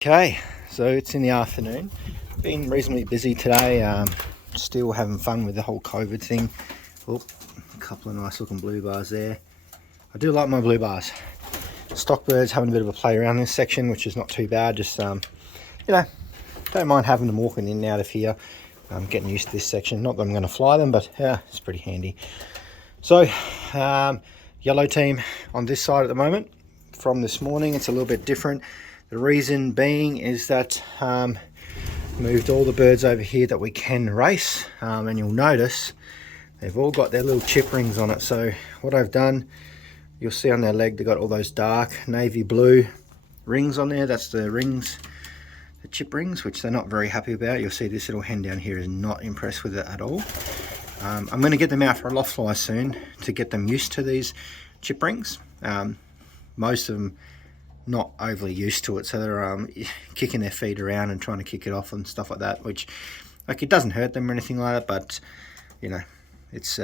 Okay, so it's in the afternoon. Been reasonably busy today. Still having fun with the whole COVID thing. Oh, a couple of nice looking blue bars there. I do like my blue bars. Stock birds having a bit of a play around this section, which is not too bad. Just don't mind having them walking in and out of here. Getting used to this section. Not that I'm going to fly them, but yeah, it's pretty handy. So, yellow team on this side at the moment. From this morning, it's a little bit different. The reason being is that moved all the birds over here that we can race, and you'll notice they've all got their little chip rings on it. So what I've done, you'll see on their leg, they've got all those dark navy blue rings on there. That's the rings, the chip rings, which they're not very happy about. You'll see this little hen down here is not impressed with it at all. I'm going to get them out for a loft fly soon to get them used to these chip rings. Most of them not overly used to it, so they're kicking their feet around and trying to kick it off and stuff like that, which, like, it doesn't hurt them or anything like that, but you know, it's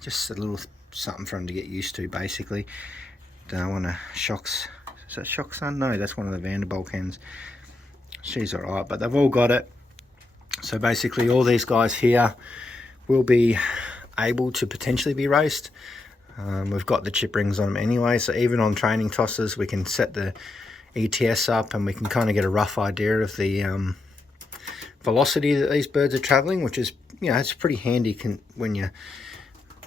just a little something for them to get used to, basically. Don't want to shocks. Is that shock son? No, that's one of the Vanderbilt hens. She's all right, but they've all got it. So basically all these guys here will be able to potentially be raced. We've got the chip rings on them anyway, so even on training tosses we can set the ETS up and we can kind of get a rough idea of the velocity that these birds are traveling, which is, you know, it's pretty handy when you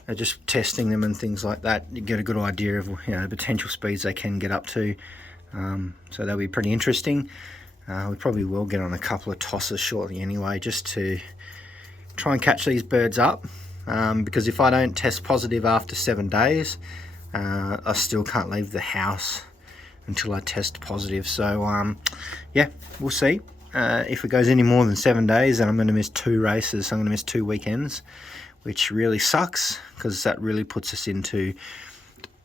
are just testing them and things like that. You get a good idea of, you know, the potential speeds they can get up to, so that'll be pretty interesting. We probably will get on a couple of tosses shortly anyway, just to try and catch these birds up. Because if I don't test positive after 7 days, I still can't leave the house until I test positive. So yeah, we'll see. If it goes any more than 7 days, then I'm going to miss 2 races. I'm going to miss 2 weekends, which really sucks, because that really puts us into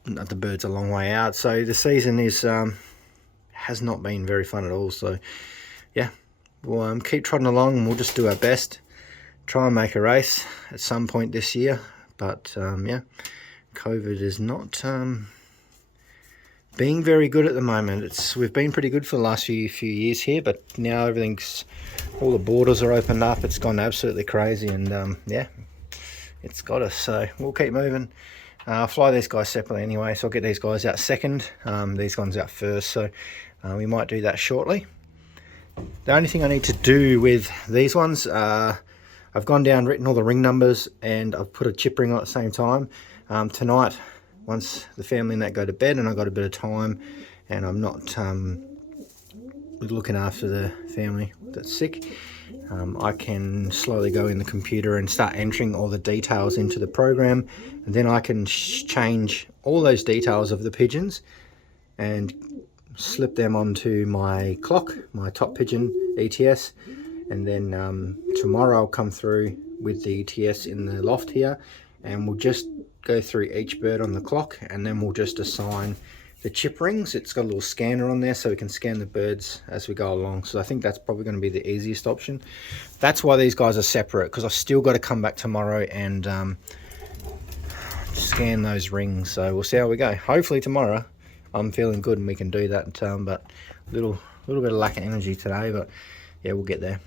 the birds a long way out. So the season has not been very fun at all. So yeah, we'll keep trotting along and we'll just do our best. Try and make a race at some point this year, but yeah, COVID is not being very good at the moment. We've been pretty good for the last few years here, but now all the borders are opened up. It's gone absolutely crazy, and yeah, it's got us. So we'll keep moving. I'll fly these guys separately anyway, so I'll get these guys out second, these ones out first. So we might do that shortly. The only thing I need to do with these ones, I've gone down, written all the ring numbers, and I've put a chip ring on at the same time. Tonight, once the family and that go to bed and I've got a bit of time and I'm not looking after the family that's sick, I can slowly go in the computer and start entering all the details into the program, and then I can change all those details of the pigeons and slip them onto my clock, my top pigeon ETS. And then tomorrow I'll come through with the ETS in the loft here, and we'll just go through each bird on the clock, and then we'll just assign the chip rings. It's got a little scanner on there, so we can scan the birds as we go along. So I think that's probably going to be the easiest option. That's why these guys are separate, because I've still got to come back tomorrow and scan those rings. So we'll see how we go. Hopefully tomorrow I'm feeling good and we can do that, but a little bit of lack of energy today, but yeah, we'll get there.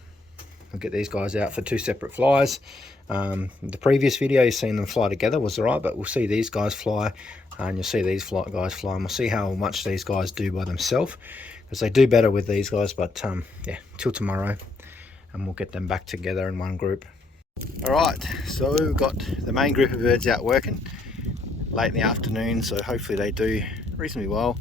I'll get these guys out for 2 separate flies. The previous video, you've seen them fly together, was alright, but we'll see these guys fly, and you'll see these guys fly, and we'll see how much these guys do by themselves, because they do better with these guys. But yeah, till tomorrow, and we'll get them back together in one group. Alright, so we've got the main group of birds out working late in the afternoon, so hopefully they do reasonably well.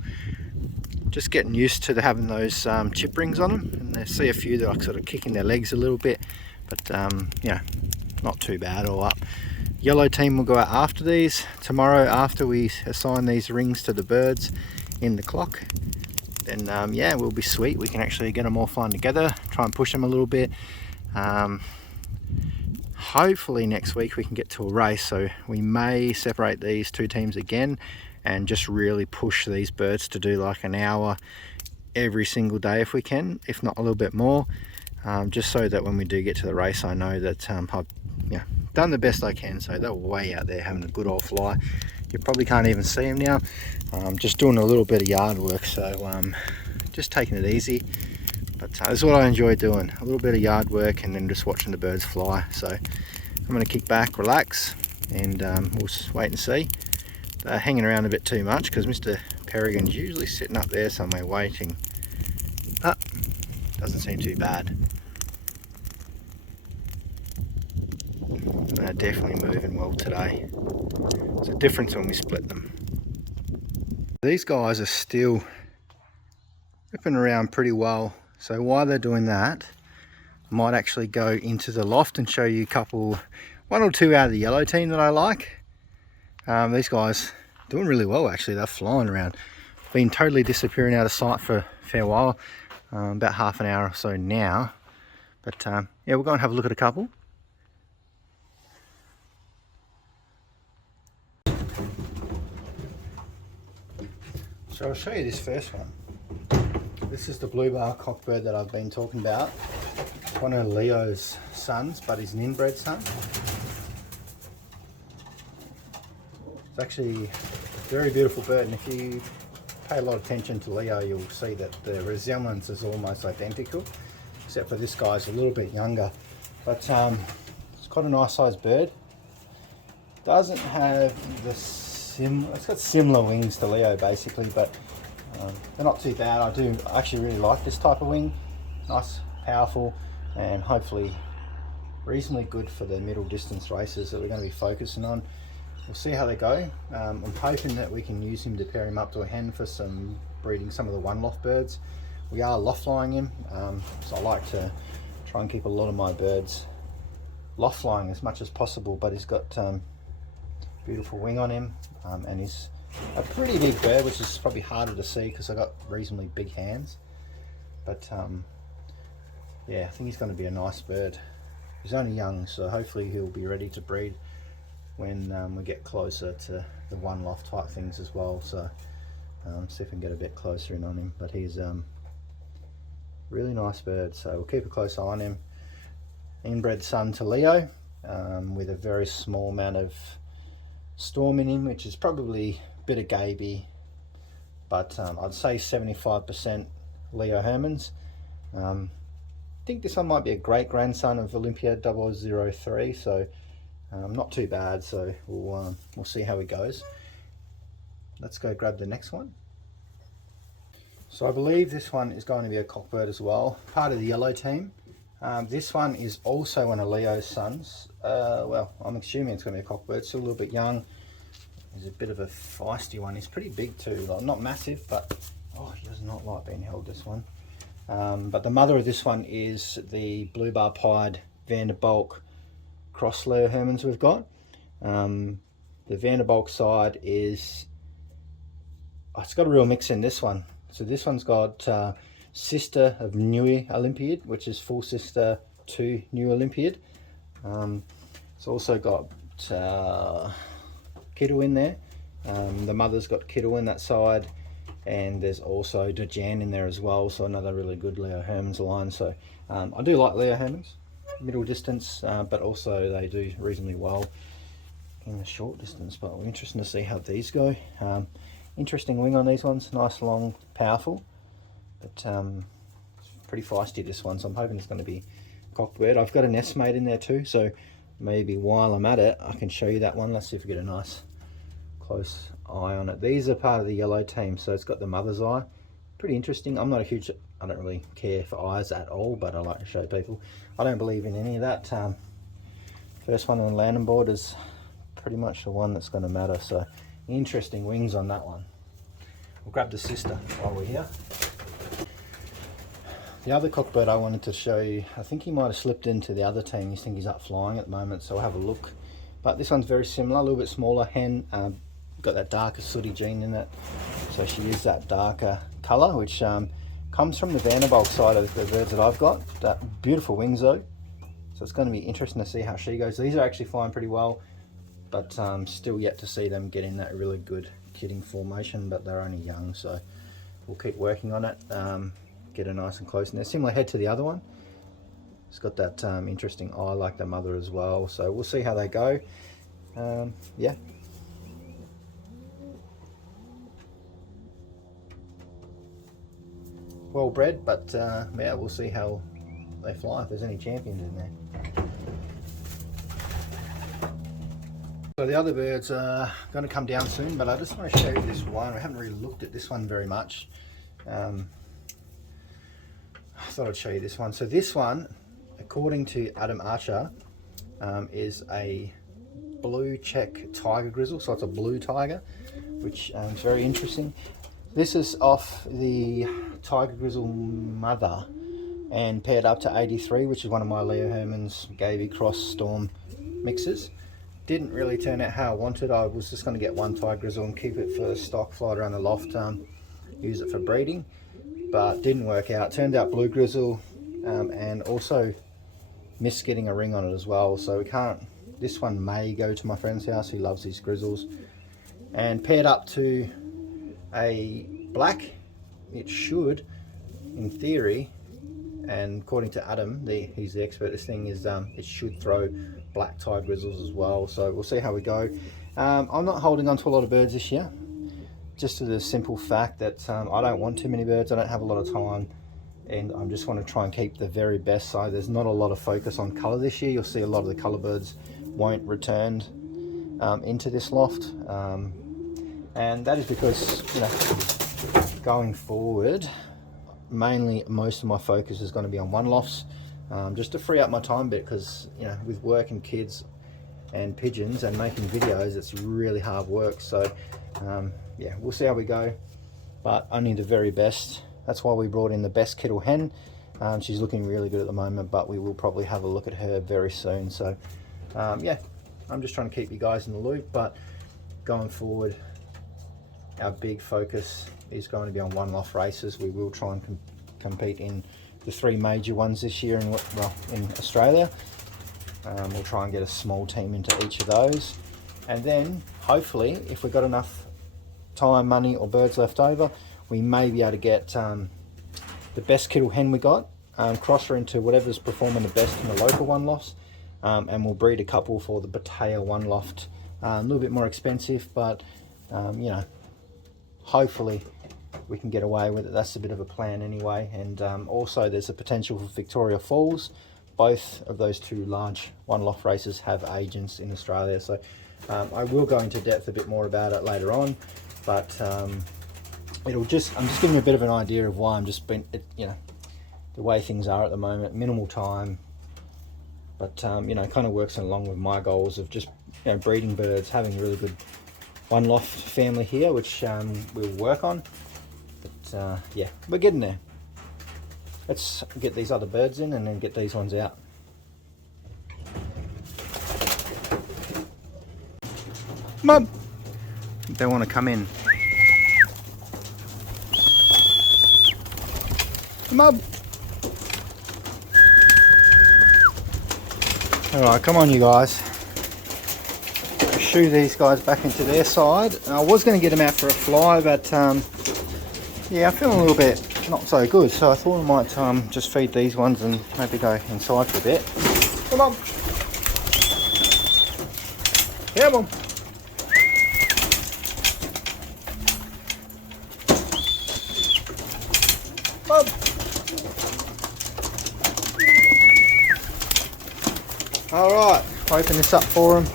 Just getting used to having those chip rings on them, and I see a few that are sort of kicking their legs a little bit, but you know, not too bad all up. Yellow team will go out after these tomorrow, after we assign these rings to the birds in the clock. Then yeah, we'll be sweet. We can actually get them all flying together, try and push them a little bit. Hopefully next week we can get to a race, so we may separate these 2 teams again and just really push these birds to do like an hour every single day if we can, if not a little bit more, just so that when we do get to the race, I know that I've done the best I can. So they're way out there having a good old fly. You probably can't even see them now. Just doing a little bit of yard work, so just taking it easy. But this is what I enjoy doing, a little bit of yard work and then just watching the birds fly. So I'm going to kick back, relax, and we'll just wait and see. They're hanging around a bit too much because Mr. Peregrine's usually sitting up there somewhere waiting. Ah, doesn't seem too bad. They're definitely moving well today. It's a difference when we split them. These guys are still whipping around pretty well. So while they're doing that, I might actually go into the loft and show you a couple, one or two out of the yellow team that I like. These guys doing really well actually. They're flying around. Been totally disappearing out of sight for a fair while, about half an hour or so now. But yeah, we'll go and have a look at a couple. So I'll show you this first one. This is the blue bar cockbird that I've been talking about. One of Leo's sons, but he's an inbred son. It's actually a very beautiful bird, and if you pay a lot of attention to Leo, you'll see that the resemblance is almost identical, except for this guy's a little bit younger. But it's quite a nice sized bird. Doesn't have the it's got similar wings to Leo basically, but they're not too bad. I actually really like this type of wing. Nice, powerful, and hopefully reasonably good for the middle distance races that we're going to be focusing on. We'll see how they go. I'm hoping that we can use him to pair him up to a hen for some breeding some of the one-loft birds. We are loft flying him, so I like to try and keep a lot of my birds loft flying as much as possible, but he's got beautiful wing on him, and he's a pretty big bird, which is probably harder to see because I got reasonably big hands. But yeah, I think he's going to be a nice bird. He's only young, so hopefully he'll be ready to breed when we get closer to the one-loft type things as well. So see if we can get a bit closer in on him. But he's really nice bird, so we'll keep a close eye on him. Inbred son to Leo, with a very small amount of storm in him, which is probably a bit of Gaby, but I'd say 75% Leo Hermans. I think this one might be a great grandson of Olympia 003, so not too bad. So we'll see how he goes. Let's go grab the next one. So I believe this one is going to be a cockbird as well, part of the yellow team. This one is also one of Leo's sons. Well, I'm assuming it's going to be a cockbird, still a little bit young. He's a bit of a feisty one. He's pretty big too, like, not massive, but oh, he does not like being held, this one. But the mother of this one is the blue bar pied Vanderbalk cross Leo Hermans we've got. The Vanderbalk side is, oh, it's got a real mix in this one. So this one's got sister of New Olympiad, which is full sister to New Olympiad. It's also got Kittle in there. The mother's got Kittle in that side, and there's also Dejan in there as well, so another really good Leo Hermans line. So I do like Leo Hermans, middle distance, but also they do reasonably well in the short distance. But we're interested to see how these go. Interesting wing on these ones, nice, long, powerful, but pretty feisty, this one, so I'm hoping it's going to be cockbird. I've got a nest mate in there too, so maybe while I'm at it I can show you that one. Let's see if we get a nice close eye on it. These are part of the yellow team, so it's got the mother's eye. Pretty interesting. I don't really care for eyes at all, but I like to show people. I don't believe in any of that. First one on the landing board is pretty much the one that's going to matter. So interesting wings on that one. We'll grab the sister while we're here. The other cockbird I wanted to show you, I think he might have slipped into the other team. You think he's up flying at the moment, so we'll have a look. But this one's very similar, a little bit smaller hen, got that darker sooty gene in it, so she is that darker colour, which comes from the Vanderbalk side of the birds that I've got. That beautiful wings though, so it's going to be interesting to see how she goes. These are actually flying pretty well, but still yet to see them get in that really good kidding formation, but they're only young, so we'll keep working on it. Get her nice and close, and they're similar head to the other one. It's got that interesting eye like the mother as well, so we'll see how they go. Yeah. well bred, but yeah, we'll see how they fly, if there's any champions in there. So the other birds are going to come down soon, but I just want to show you this one. I haven't really looked at this one very much. I thought I'd show you this one. So this one, according to Adam Archer, is a blue check tiger grizzle. So it's a blue tiger, which is very interesting. This is off the tiger grizzle mother and paired up to 83, which is one of my Leo Herman's Gavy Cross Storm mixes. Didn't really turn out how I wanted. I was just going to get one tiger grizzle and keep it for stock, fly it around the loft, use it for breeding, but didn't work out. Turned out blue grizzle, and also missed getting a ring on it as well. So we can't. This one may go to my friend's house. He loves these grizzles. And paired up to a black, it should, in theory, and according to Adam, he's the expert, this thing is, it should throw black tiger grizzles as well. So we'll see how we go. I'm not holding on to a lot of birds this year, just to the simple fact that I don't want too many birds. I don't have a lot of time, and I just want to try and keep the very best. So there's not a lot of focus on colour this year. You'll see a lot of the colour birds won't return into this loft, and that is because, you know, going forward, mainly most of my focus is going to be on one-lofts, just to free up my time a bit, because, you know, with work and kids and pigeons and making videos, it's really hard work. So yeah, we'll see how we go, but only the very best. That's why we brought in the best kettle hen. She's looking really good at the moment, but we will probably have a look at her very soon. So yeah, I'm just trying to keep you guys in the loop, but going forward, our big focus is going to be on one-loft races. We will try and compete in the 3 major ones this year in Australia. We'll try and get a small team into each of those, and then hopefully, if we've got enough time, money or birds left over, we may be able to get the best kettle hen we got, cross her into whatever's performing the best in the local one-lofts, and we'll breed a couple for the Batea one-loft. A little bit more expensive, but you know, hopefully we can get away with it. That's a bit of a plan anyway. And also there's a potential for Victoria Falls. Both of those 2 large one-loft races have agents in Australia, so I will go into depth a bit more about it later on, but I'm just giving you a bit of an idea of why I'm just been, you know, the way things are at the moment, minimal time, but you know, kind of works along with my goals of just, you know, breeding birds, having a really good one-loft family here, which we'll work on. But yeah, we're getting there. Let's get these other birds in and then get these ones out. Mum! They want to come in. Mum! Alright, come on you guys. Shoo these guys back into their side. And I was going to get them out for a fly, but yeah, I'm feeling a little bit not so good, so I thought I might just feed these ones and maybe go inside for a bit. Come on! Come on! Come on! Alright, open this up for them.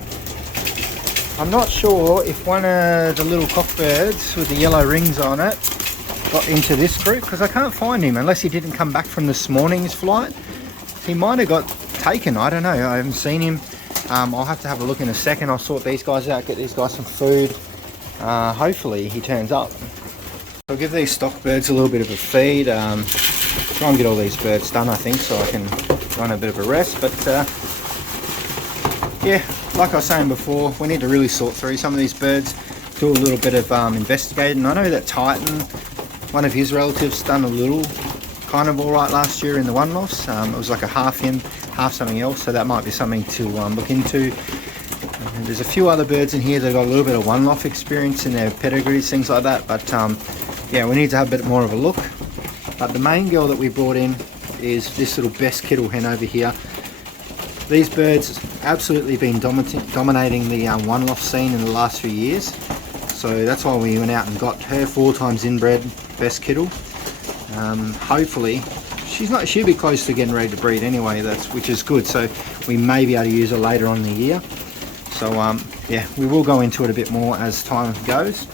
I'm not sure if one of the little cockbirds with the yellow rings on it got into this group, because I can't find him unless he didn't come back from this morning's flight. He might have got taken, I don't know, I haven't seen him. I'll have to have a look in a second. I'll sort these guys out, get these guys some food. Hopefully he turns up. I'll give these stock birds a little bit of a feed, try and get all these birds done, I think, so I can run a bit of a rest. But yeah, like I was saying before, we need to really sort through some of these birds, do a little bit of investigating. I know that Titan, one of his relatives, done a little kind of alright last year in the one-lofts. It was like a half him, half something else, so that might be something to look into. There's a few other birds in here that got a little bit of one-loft experience in their pedigrees, things like that, but yeah, we need to have a bit more of a look. But the main girl that we brought in is this little best kettle hen over here. These birds absolutely been dominating the one-loft scene in the last few years, so that's why we went out and got her 4 times inbred best kettle. Hopefully, she'll be close to getting ready to breed anyway, which is good, so we may be able to use her later on in the year. So yeah, we will go into it a bit more as time goes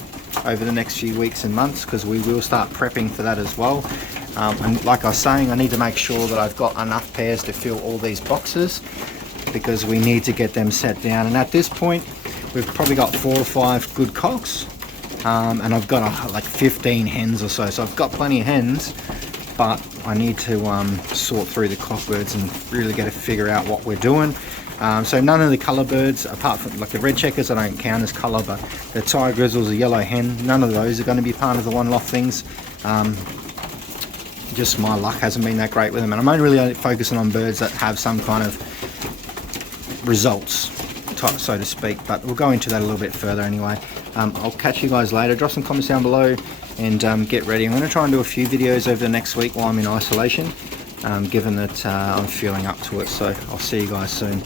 over the next few weeks and months, because we will start prepping for that as well. And like I was saying, I need to make sure that I've got enough pairs to fill all these boxes, because we need to get them set down. And at this point, we've probably got 4 or 5 good cocks, and I've got like 15 hens or so. So I've got plenty of hens, but I need to sort through the cockbirds and really get to figure out what we're doing. So none of the colour birds, apart from like the red checkers, I don't count as colour, but the tiger grizzles, the yellow hen, none of those are going to be part of the one-loft things. Just my luck hasn't been that great with them, and I'm only really focusing on birds that have some kind of results, so to speak, but we'll go into that a little bit further anyway. I'll catch you guys later. Drop some comments down below and get ready. I'm going to try and do a few videos over the next week while I'm in isolation, given that I'm feeling up to it, so I'll see you guys soon.